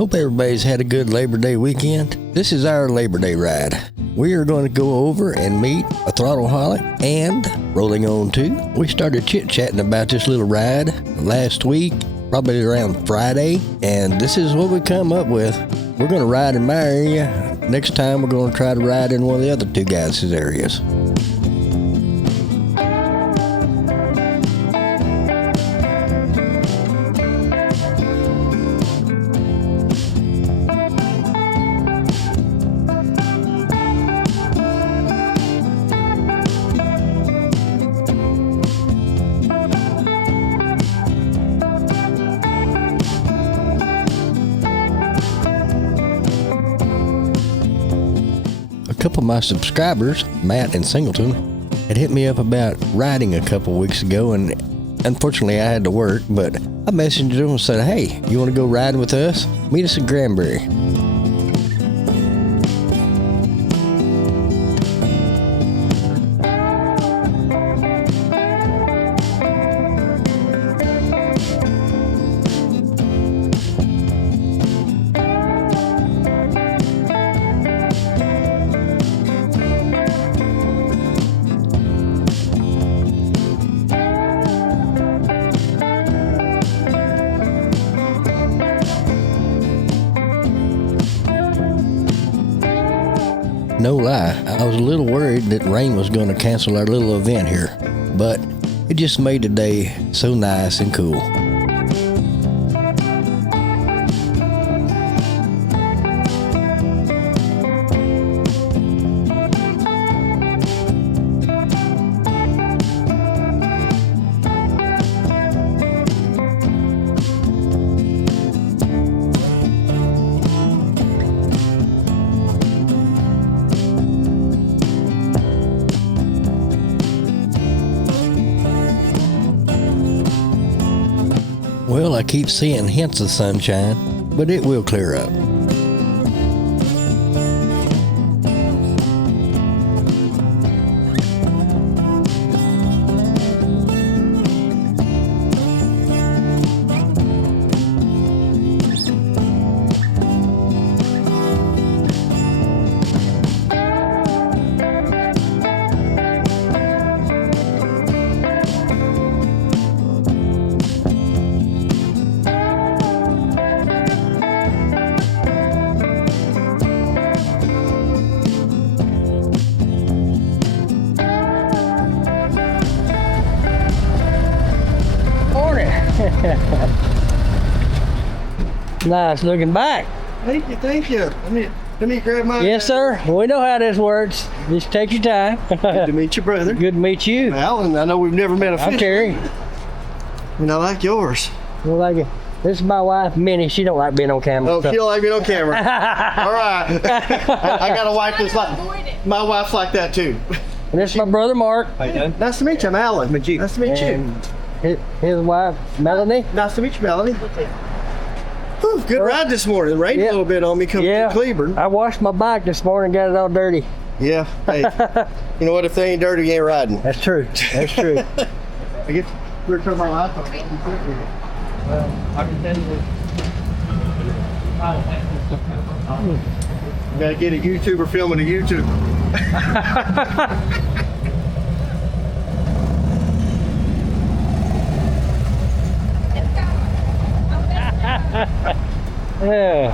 Hope everybody's had a good Labor Day weekend. This is our Labor Day ride. We are going to go over and meet a throttleaholic and rolling on too. We started chit-chatting about this little ride last week, probably around Friday, and this is what we come up with. We're going to ride in my area. Next time we're going to try to ride in one of the other two guys' areas. A couple of my subscribers, Matt and Singleton, had hit me up about riding a couple weeks ago, and unfortunately I had to work, but I messaged them and said, hey, you want to go riding with us? Meet us in Granbury. No lie, I was a little worried that rain was going to cancel our little event here, but it just made the day so nice and cool. Well, I keep seeing hints of sunshine, but it will clear up. Nice looking back. Thank you. Let me grab my... Yes, sir. We know how this works. Just take your time. Good to meet you, brother. Good to meet you. Alan, I know we've never met I'm Terry. And I like yours. You like it? This is my wife, Minnie. She don't like being on camera. Oh, she don't like being on camera. All right. I got a wife that's like... My wife's like that, too. And this is my brother, Mark. How you doing? Nice to meet you. I'm Alan. Nice to meet you. His wife, Melanie. Nice to meet you, Melanie. Whew, good ride this morning. It rained a little bit on me coming to Cleburne. I washed my bike this morning and got it all dirty. Yeah. Hey, you know what? If they ain't dirty, you ain't riding. That's true. That's true. We're turning my light on. I can tell you. You gotta get a YouTuber filming a YouTuber. Yeah.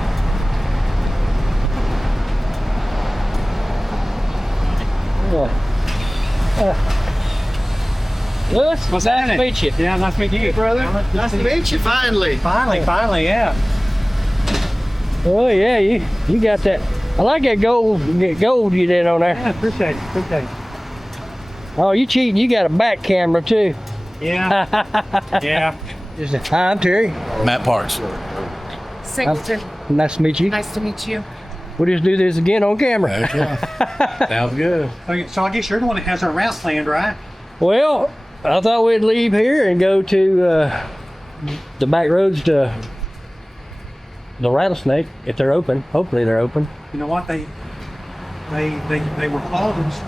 Lewis, what's nice to meet you. Yeah, nice to meet you, brother. Nice to meet you, finally. Finally, yeah. Oh yeah, you got that. I like that gold you did on there. Yeah, appreciate it. Oh, you cheating? You got a back camera too. Yeah. Yeah. Hi, I'm Terry. Matt Parks. Singleton. Nice to meet you. Nice to meet you. We'll just do this again on camera. Sounds good. So I guess you're the one that has our route planned, right? Well, I thought we'd leave here and go to the Backroads to the Rattlesnake if they're open. Hopefully they're open. You know what? They were closed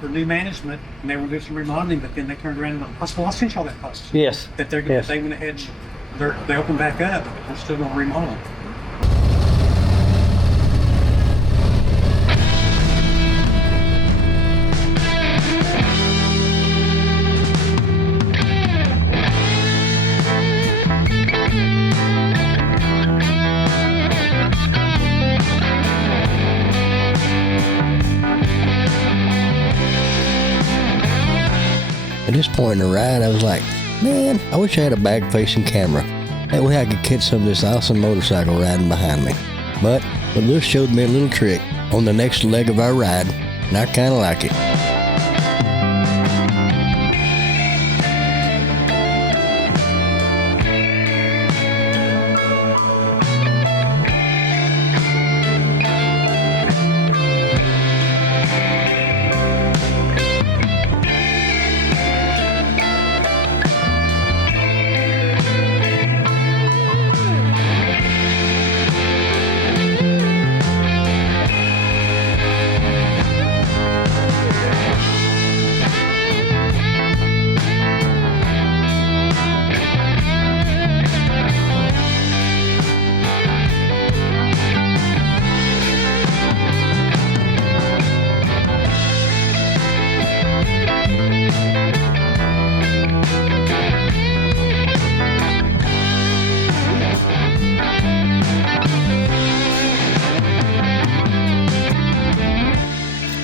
for new management, and they were doing some remodeling, but then they turned around and I'll send y'all that post. Yes. That they went ahead they open back up. They're still gonna remodel. At this point in the ride, I was like, man, I wish I had a back-facing camera. That way I could catch some of this awesome motorcycle riding behind me. But Lewis showed me a little trick on the next leg of our ride, and I kind of like it.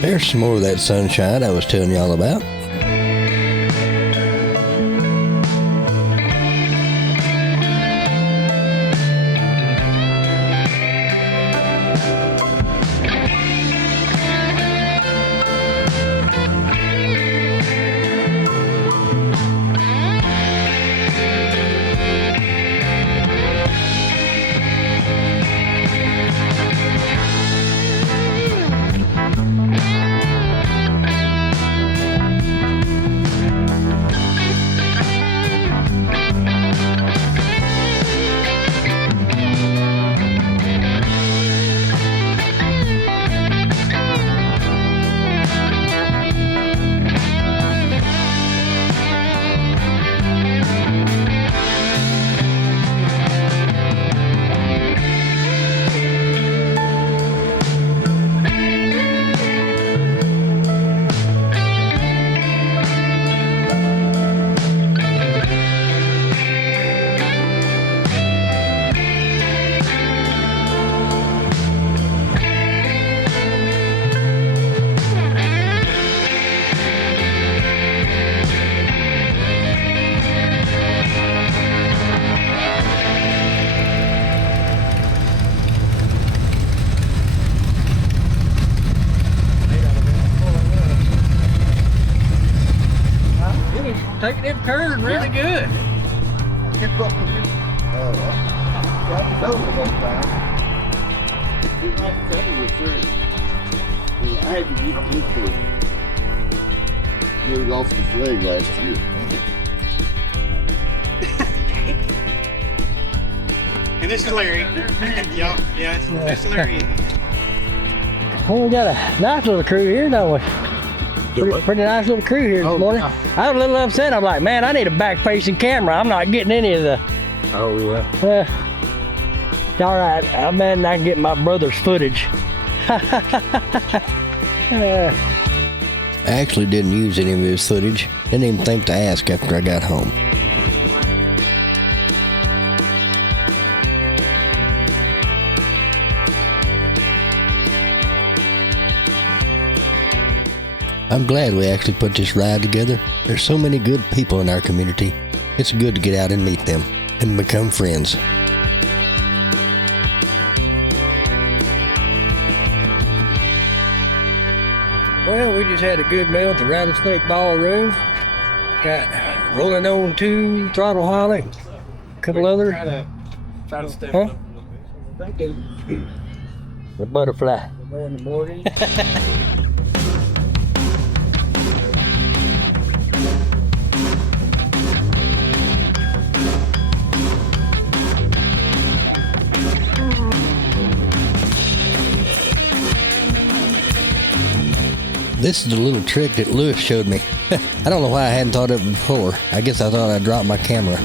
There's some more of that sunshine I was telling y'all about. Taking them curves really good. I had to get him for he lost his leg last year. And this is Larry. Yeah, it's Larry. Well, we got a nice little crew here, don't we? Pretty nice little crew here this morning. I was a little upset. I'm like, man, I need a back-facing camera. I'm not getting any of the... Oh, yeah. All right, I bet I can get my brother's footage. I actually didn't use any of his footage. Didn't even think to ask after I got home. I'm glad we actually put this ride together. There's so many good people in our community. It's good to get out and meet them and become friends. Well, we just had a good meal at the Rattlesnake Ballroom. Got Rolling on 2, Throttle Holly, a couple other. Try to step Huh? up. The butterfly. In the morning. This is the little trick that Lewis showed me. I don't know why I hadn't thought of it before. I guess I thought I'd drop my camera.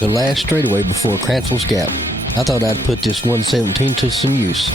the last straightaway before Cranfills Gap. I thought I'd put this 117 to some use.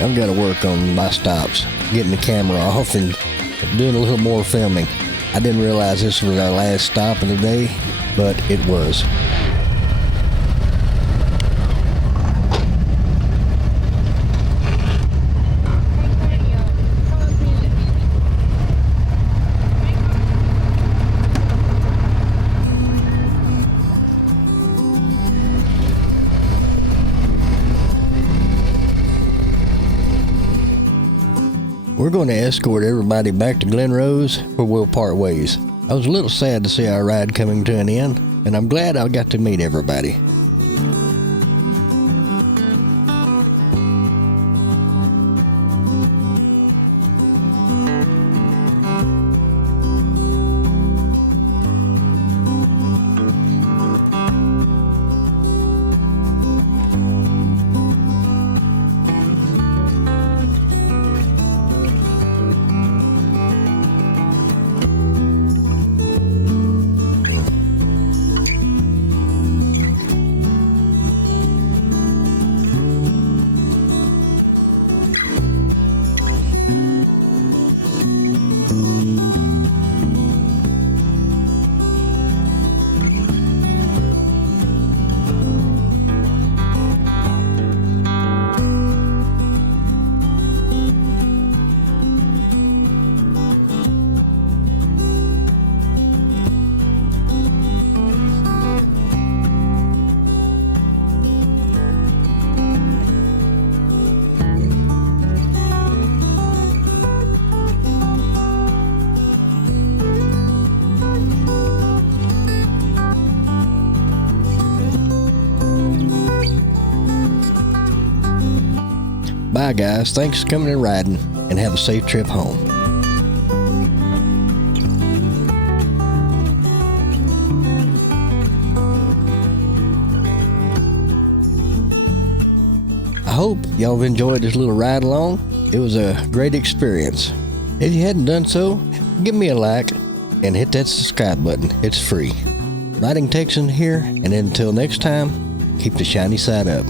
I've got to work on my stops, getting the camera off and doing a little more filming. I didn't realize this was our last stop of the day, but it was. We're going to escort everybody back to Glen Rose where we'll part ways. I was a little sad to see our ride coming to an end, and I'm glad I got to meet everybody. Bye guys, thanks for coming and riding, and have a safe trip home. I hope y'all have enjoyed this little ride along. It was a great experience. If you hadn't done so, give me a like and hit that subscribe button. It's free. Riding Texan here, and until next time, keep the shiny side up.